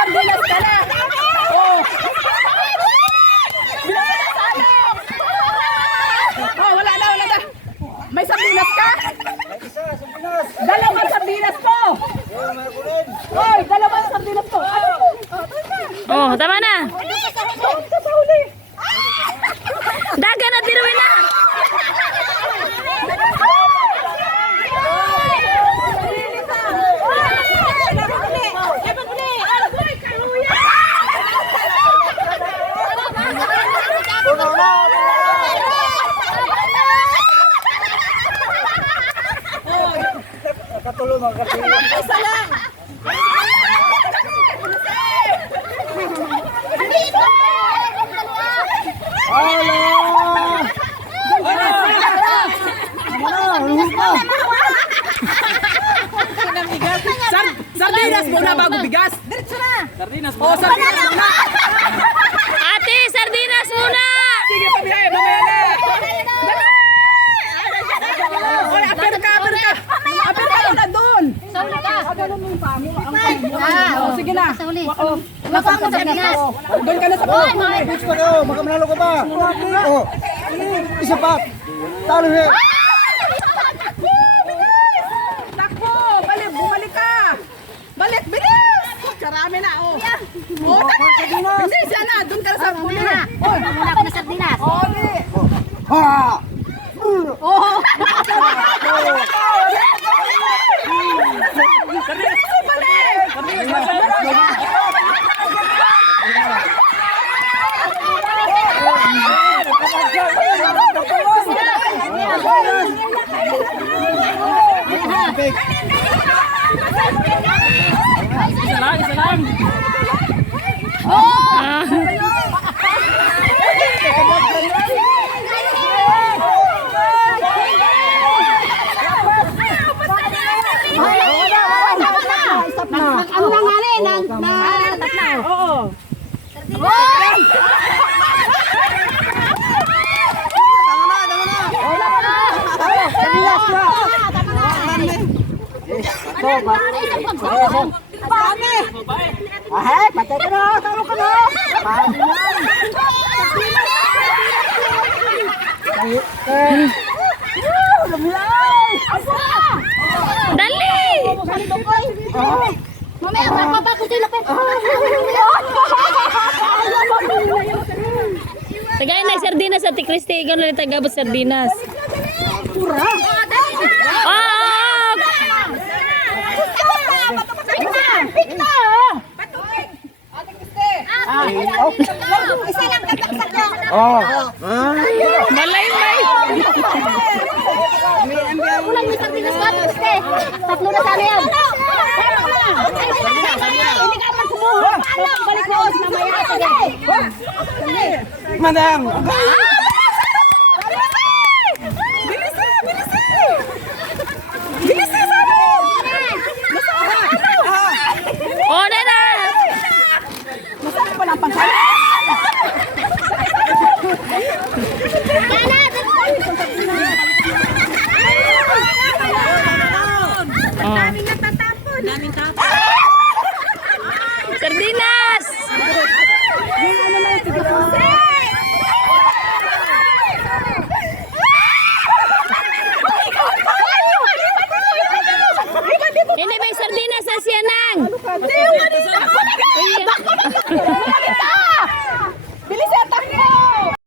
sardinas ka na. Oh. Oh, wala na. May sardinas ka? Dalawang sardinas ko. Hoy, dalawang sardinas ko. Oh, tama na. Dagan na tiruin na. Katulong mga katulong. Isa lang. Sardinas muna bago bigas. Diretso na. Sardinas muna. Oh, sardinas muna. Ate, sardinas muna. Sige, mamaya na. Oy, aper ka. Aper ka na doon. Sauli ka. Oh, sige na. Sauli. Lapang ka sardinas. Doon ka na sa puno. Pitch pa daw, baka manalo ka pa. Oh. Isa pa. Talo he. Takbo, bumalik ka. Balik, bilis. Karami na, oh. Oh, bilis yan na. Doon ka na sa puno. Oh, muna ako na sardinas. Oh, di. Ha! Isa lang. Ang nangali nang tatlo. Oo. Ay, patay ka na, taro ka na. Dali. Mamaya, magpapago sila pa. Tagay na sardinas Ate Christy, ikaw na tagabot sardinas. Oh! Isa lang katagsak niya. Oh. Malay. Kulang yung sardinas ko, Kriste. Tatlo na sana yan. Hindi ka man kumuha. Balik mo, mamaya. Madam. Oh, na. Masarap pala ang pagkain. Sardinas! Ini may sardinas sa siyanang.